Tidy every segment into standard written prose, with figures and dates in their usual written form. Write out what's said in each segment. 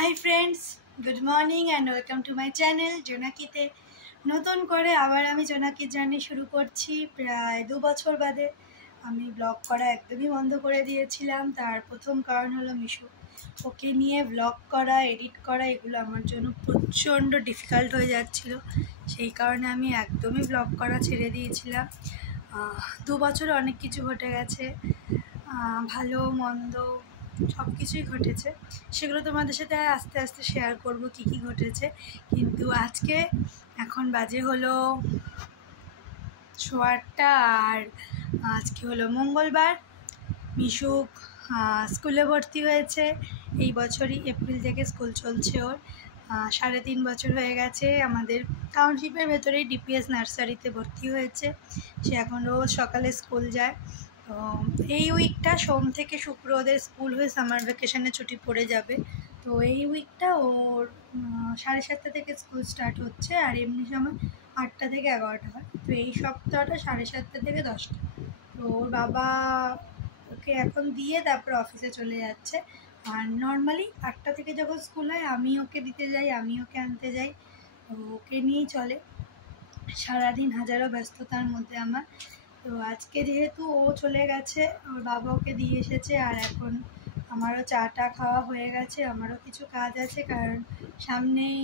High friends, good morning and welcome to my channel জোনাকিতে। নতুন করে আবার আমি জোনাকির জার্নি শুরু করছি। প্রায় 2 বছর বাদে আমি ব্লগ করা একদমই বন্ধ করে দিয়েছিলাম। তার প্রথম কারণ হলো মিশু। ওকে নিয়ে ব্লগ করা, এডিট করা এগুলো আমার জন্য প্রচণ্ড ডিফিকাল্ট হয়ে যাচ্ছিল। সেই কারণে আমি একদমই ব্লগ করা ছেড়ে দিয়েছিলাম। 2 বছরে অনেক কিছু ঘটে গেছে, ভালো মন্দ সব কিছুই ঘটেছে। সেগুলো তোমাদের সাথে আস্তে আস্তে শেয়ার করব কী কী ঘটেছে। কিন্তু আজকে এখন বাজে হলো 8:15 আর আজকে হলো মঙ্গলবার। মিশুক স্কুলে ভর্তি হয়েছে। এই বছরই এপ্রিল থেকে স্কুল চলছে ওর। 3.5 বছর হয়ে গেছে। আমাদের টাউনশিপের ভেতরেই ডিপিএস নার্সারিতে ভর্তি হয়েছে। সে এখন রোজ সকালে স্কুল যায়। তো এই উইকটা সোম থেকে শুক্র ওদের স্কুল হয়ে সামার ভ্যাকেশনে ছুটি পড়ে যাবে। তো এই উইকটা ওর 7:30 থেকে স্কুল স্টার্ট হচ্ছে, আর এমনি সময় 8টা থেকে 11টা হয়। তো এই সপ্তাহটা 7:30 থেকে 10টা। তো ওর বাবা ওকে এখন দিয়ে তারপর অফিসে চলে যাচ্ছে। আর নর্মালি 8টা থেকে যখন স্কুল হয় আমি ওকে দিতে যাই, আমি ওকে আনতে যাই। তো ওকে নিয়েই চলে সারাদিন, হাজারো ব্যস্ততার মধ্যে আমার। তো আজকে যেহেতু ও চলে গেছে, ওর বাবা ওকে দিয়ে এসেছে, আর এখন আমারও চাটা খাওয়া হয়ে গেছে। আমারও কিছু কাজ আছে, কারণ সামনেই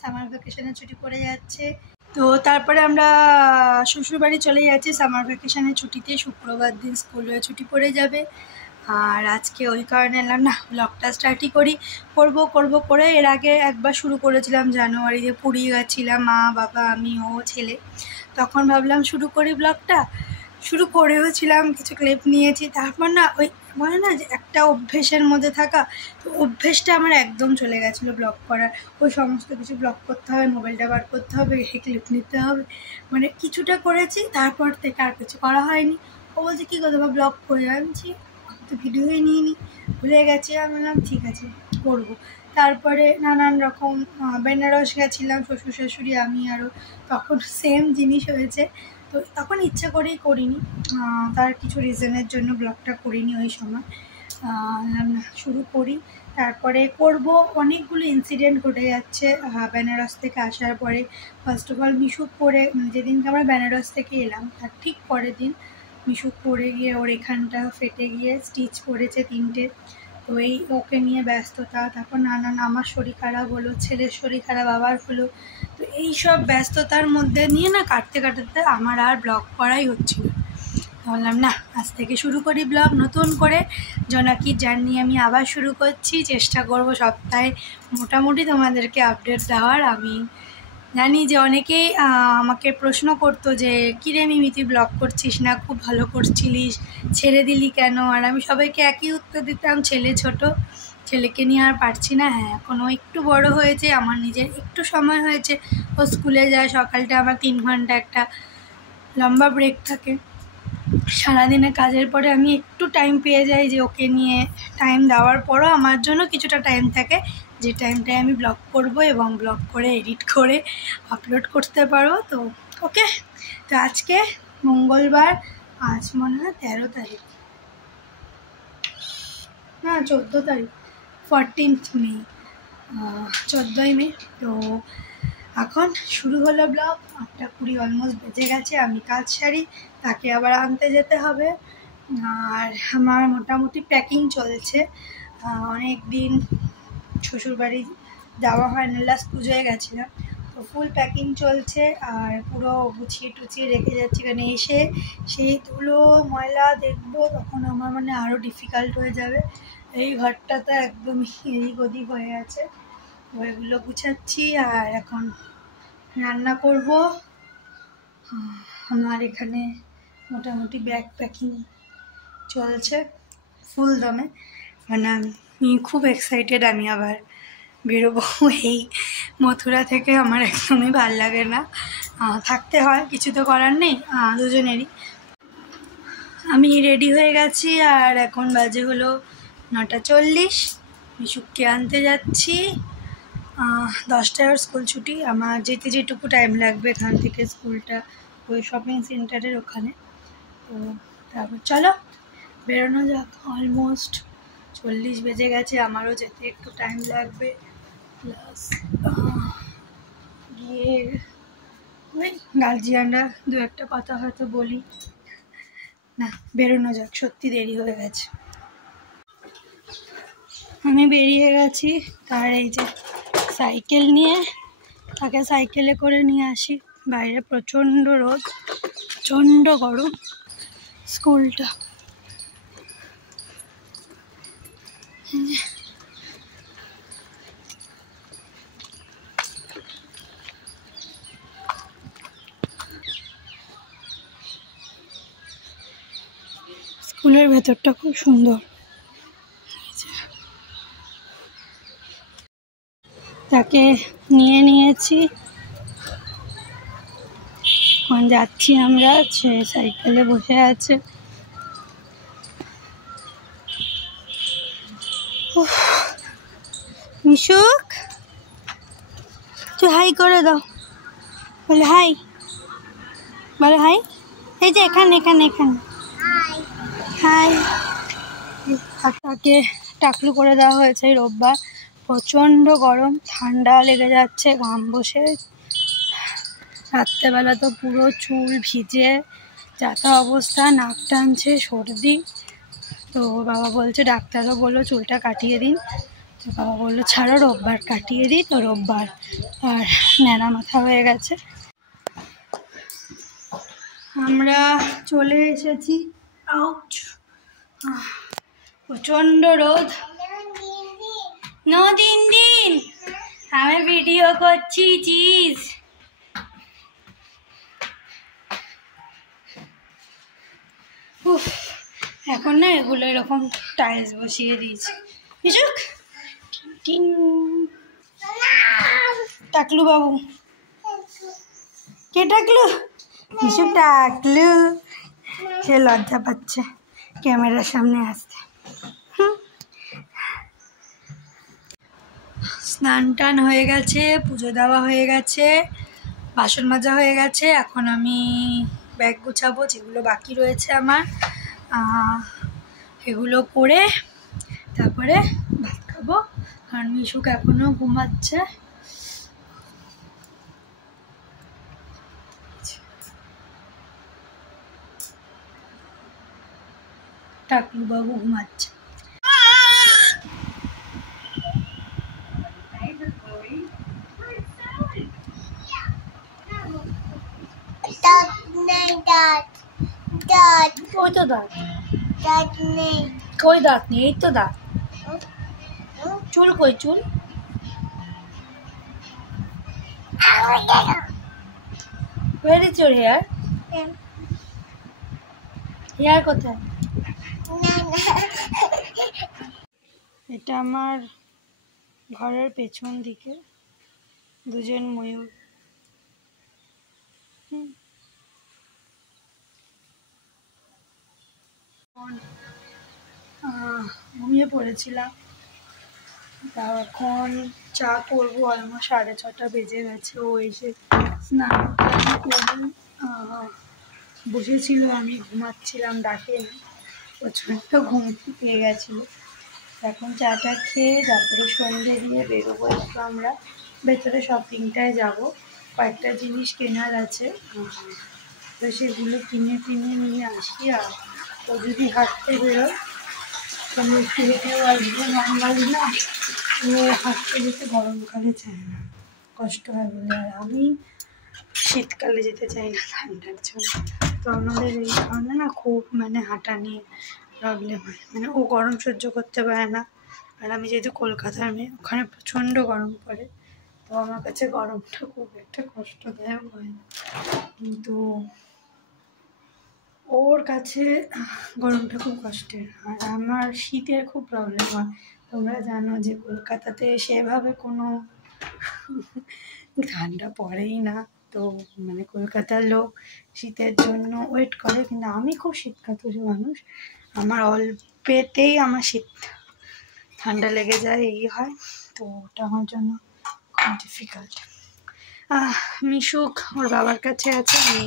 সামার ভ্যাকেশনের ছুটি পড়ে যাচ্ছে। তো তারপরে আমরা শ্বশুরবাড়ি চলে যাচ্ছি সামার ভ্যাকেশনের ছুটিতে। শুক্রবার দিন স্কুল হয়ে ছুটি পড়ে যাবে। আর আজকে ওই কারণে এলাম না, ব্লগটা স্টার্টই করব করে এর আগে একবার শুরু করেছিলাম জানুয়ারিতে। পুরী গেছিলাম মা, বাবা, আমি, ও, ছেলে। তখন ভাবলাম শুরু করি ব্লগটা, শুরু করেওছিলাম, কিছু ক্লিপ নিয়েছি। তারপর না ওই বলে না যে একটা অভ্যেসের মধ্যে থাকা, তো অভ্যেসটা আমার একদম চলে গেছিলো ব্লগ করার। ওই সমস্ত কিছু ব্লগ করতে হবে, মোবাইলটা বার করতে হবে, ক্লিপ নিতে হবে, মানে কিছুটা করেছি, তারপর থেকে আর কিছু করা হয়নি। ও বলছে কী করবো ব্লগ করে, আনছি তো ভিডিওই নিইনি, ভুলে গেছি। আমি বললাম ঠিক আছে করবো। তারপরে নানান রকম বেনারস গেছিলাম শ্বশুর শাশুড়ি আমি আরও, তখন সেম জিনিস হয়েছে। তো তখন ইচ্ছা করেই করিনি, তার কিছু রিজনের জন্য ব্লগটা করিনি ওই সময়। শুরু করি, তারপরে করব। অনেকগুলো ইনসিডেন্ট ঘটে যাচ্ছে বেনারস থেকে আসার পরে। ফার্স্ট অফ অল মিশুক পরে, যেদিনকে আমরা বেনারস থেকে এলাম তার ঠিক পরের দিন মিশুক পরে গিয়ে ওর এখানটা ফেটে গিয়ে স্টিচ পড়েছে 3টে। তো এই ওকে নিয়ে ব্যস্ততা, তারপর নানান আমার শরীর খারাপ হলো, ছেলের শরীর খারাপ আবার হলো। তো এই সব ব্যস্ততার মধ্যে নিয়ে না কাটতে আমার আর ব্লগ করাই হচ্ছিল। বললাম না, আজ থেকে শুরু করি ব্লগ নতুন করে। জোনাকির জার্নি আমি আবার শুরু করছি। চেষ্টা করব সপ্তাহে মোটামুটি তোমাদেরকে আপডেট দেওয়ার। আমি জানি যে অনেকেই আমাকে প্রশ্ন করতো যে কিরে মিমি তুই ব্লগ করছিস না, খুব ভালো করছিলিস, ছেড়ে দিলি কেন? আর আমি সবাইকে একই উত্তর দিতাম, ছেলে ছোট, ছেলেকে নিয়ে আর পারছি না। হ্যাঁ, এখন ও একটু বড় হয়েছে, আমার নিজের একটু সময় হয়েছে। ও স্কুলে যায়, সকালটা আমার 3 ঘন্টা একটা লম্বা ব্রেক থাকে। সারাদিনে কাজের পরে আমি একটু টাইম পেয়ে যাই যে ওকে নিয়ে টাইম দেওয়ার পরও আমার জন্য কিছুটা টাইম থাকে, যে টাইমটায় আমি ব্লগ করব এবং ব্লগ করে এডিট করে আপলোড করতে পারবো। তো ওকে, তো আজকে মঙ্গলবার, আজ মনে হয় 13 তারিখ, না 14 তারিখ, 14th মে, 14ই মে। তো এখন শুরু হলো ব্লগ। 8:20 অলমোস্ট বেজে গেছে। আমি কাজ সারি, তাকে আবার আনতে যেতে হবে। আর আমার মোটামুটি প্যাকিং চলছে। অনেক দিন শ্বশুরবাড়ি যাওয়া হয় না, লাস্ট পুজোয় গেছিলাম। তো ফুল প্যাকিং চলছে, আর পুরো গুছিয়ে টুছিয়ে রেখে যাচ্ছি। কারণ এসে সেই ধুলো ময়লা দেখবো, তখন আমার মানে আরও ডিফিকাল্ট হয়ে যাবে। এই ঘরটাতে একদমই এদিক ওদিক হয়ে আছে, ওইগুলো গুছাচ্ছি। আর এখন রান্না করব। আমার এখানে মোটামুটি ব্যাগ প্যাকিং চলছে ফুল দমে। মানে আমি খুব এক্সাইটেড, আমি আবার বেরোবো এই মথুরা থেকে। আমার একদমই ভাল লাগে না, থাকতে হয়, কিছু তো করার নেই দুজনেরই। আমি রেডি হয়ে গেছি, আর এখন বাজে হলো 9:40। মিশুককে আনতে যাচ্ছি। 10টায় ওর স্কুল ছুটি। আমার যেতে যেটুকু টাইম লাগবে এখান থেকে স্কুলটা ওই শপিং সেন্টারের ওখানে। তো তারপর চলো বেরোনো যাক। অলমোস্ট 40 বেজে গেছে, আমারও যেতে একটু টাইম লাগবে। প্লাস গিয়ে ওই গার্জিয়ানরা দু একটা কথা হয়তো বলি। না, বেরোনো যাক, সত্যি দেরি হয়ে গেছে। আমি বেরিয়ে গেছি, তার এই যে সাইকেল নিয়ে, তাকে সাইকেলে করে নিয়ে আসি। বাইরে প্রচণ্ড রোদ, প্রচণ্ড গরম। স্কুলটা স্কুলের ভেতরটা খুব সুন্দর। তাকে নিয়ে নিয়েছি, এখন যাচ্ছি আমরা। সে সাইকেলে বসে আছে। মিশুক, তুই হাই করে দাও, বলে হাই, বলে হাই। এই যে এখানে এখানে এখানে হাই। তাকে টাকলু করে দেওয়া হয়েছে রোববার। প্রচণ্ড গরম, ঠান্ডা লেগে যাচ্ছে, ঘাম বসে। রাত্রেবেলা তো পুরো চুল ভিজে যাতা অবস্থা, নাক টানছে, সর্দি। তো বাবা বলছে, ডাক্তারও বললো চুলটা কাটিয়ে দিন। তো বাবা বললো ছাড়ো, রোববার কাটিয়ে দিই। তো রোববার আর ন্যাড়া মাথা হয়ে গেছে। আমরা চলে এসেছি। আউট, প্রচণ্ড রোদ। দিন দিন আমি ভিডিও করছি চিজ। এখন না এগুলো এরকম টাইলস বসিয়ে দিয়েছি। মিশুক, টিন টাকলু বাবু। কে টাকলু? মিশুক টাকলু। সে লজ্জা পাচ্ছে ক্যামেরার সামনে আসতে। স্নান টান হয়ে গেছে, পুজো দেওয়া হয়ে গেছে, বাসন মাজা হয়ে গেছে। এখন আমি ব্যাগ গুছাবো, যেগুলো বাকি রয়েছে আমার, এগুলো করে তারপরে ভাত খাবো। কারণ মিশুক এখনো ঘুমাচ্ছে। টাকলু বাবু ঘুমাচ্ছে। ওই তো দাঁত, কই দাঁত নেই? এই তো দাঁত। চুল কই? চুল where is your hair? Hair কোথায়? এটা আমার ঘরের পেছন দিকে দুজন ময়ূর। ঘুমিয়ে পড়েছিলাম, এখন চা করবো। অলমোস্ট 6:30 বেজে গেছে। ও এসে স্নান করে বসেছিল, আমি ঘুমাচ্ছিলাম, ডাকেনি। প্রচণ্ড ঘুম পেয়ে গেছিলো। এখন চাটা খেয়ে তারপরে সন্ধ্যে দিয়ে বেরোবো একটু আমরা ভেতরে শপিংটায় যাব। কয়েকটা জিনিস কেনার আছে, তো সেগুলো কিনে নিয়ে আসি। আর ও যদি হাঁটতে বেরোয় তো একটু হেঁটেও আসবো। নর্মালি না, ও হাঁটতে যেতে গরমকালে চায় না, কষ্ট হয় বলে। আর আমি শীতকালে যেতে চাই না ঠান্ডার জন্য। তো আমাদের এই কারণে না খুব হাঁটা নিয়ে প্রবলেম হয়। ও গরম সহ্য করতে পারে না। আর আমি যেহেতু কলকাতার মেয়ে, ওখানে প্রচণ্ড গরম পড়ে। তো আমার কাছে গরমটা খুব একটা কষ্টদায়ক হয় না, কিন্তু ওর কাছে গরমটা খুব কষ্টের। আর আমার শীতের খুব প্রবলেম হয়। তোমরা জানো যে কলকাতাতে সেভাবে কোনো ঠান্ডা পড়েই না। তো কলকাতার লোক শীতের জন্য ওয়েট করে, কিন্তু আমি খুব শীতকাতুরে মানুষ। আমার অল্পেতেই আমার শীত ঠান্ডা লেগে যায়, এই হয়। তো ওটা আমার জন্য খুব ডিফিকাল্ট। মিশুক ওর বাবার কাছে আছে, আমি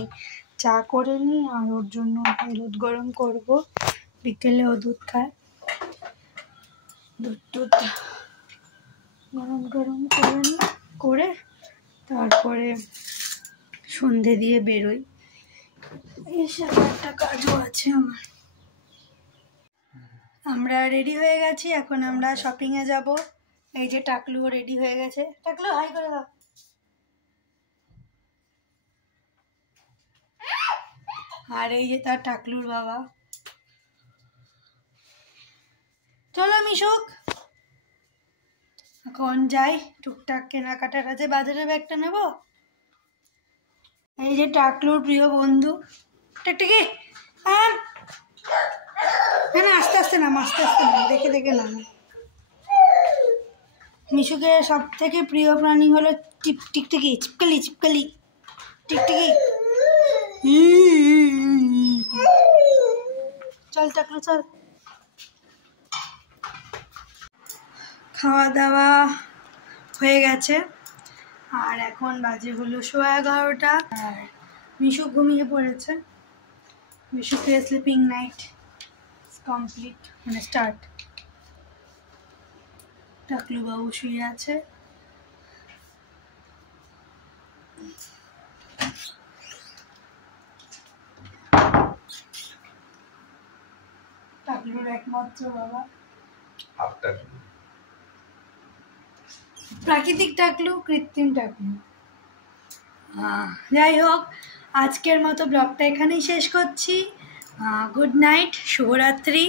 চা করে নিই। আর ওর জন্য দুধ গরম করব, বিকেলে ও দুধ খায়। দুধ গরম গরম করে তারপরে সন্ধে দিয়ে বেরোই। এসে একটা কাজও আছে আমার। আমরা রেডি হয়ে গেছি, এখন আমরা শপিংয়ে যাব। এই যে টাকলুও রেডি হয়ে গেছে। টাকলু হাই করে দাও। আর এই যে তার টাকলুর বাবা। চলো মিশুক, এখন যাই, টুকটাক কেনাকাটার আছে। বাজারের ব্যাগটা নেব। এই যে টাকলুর প্রিয় বন্ধু টিকটিকি। না না, আস্তে আস্তে নাম, আস্তে আস্তে নাম, দেখে দেখে নাম। মিশুকে সব থেকে প্রিয় প্রাণী হলো টিকটিকি, চিপকালি চিপকালি টিকটিকি। চল টাকলু চল। খাওয়া দাওয়া হয়ে গেছে, আর এখন বাজে হলো 11:15। আর মিশু ঘুমিয়ে পড়েছে। মিশুকে স্লিপিং নাইট কমপ্লিট, মানে স্টার্ট। টাকলু বাবু শুয়ে আছে। টাকলুর একমাত্র বাবা, প্রাকৃতিক টাকলু, কৃত্রিম টাকলু। যাই হোক, আজকের মতো ব্লগটা এখানেই শেষ করছি। গুড নাইট, শুভরাত্রি।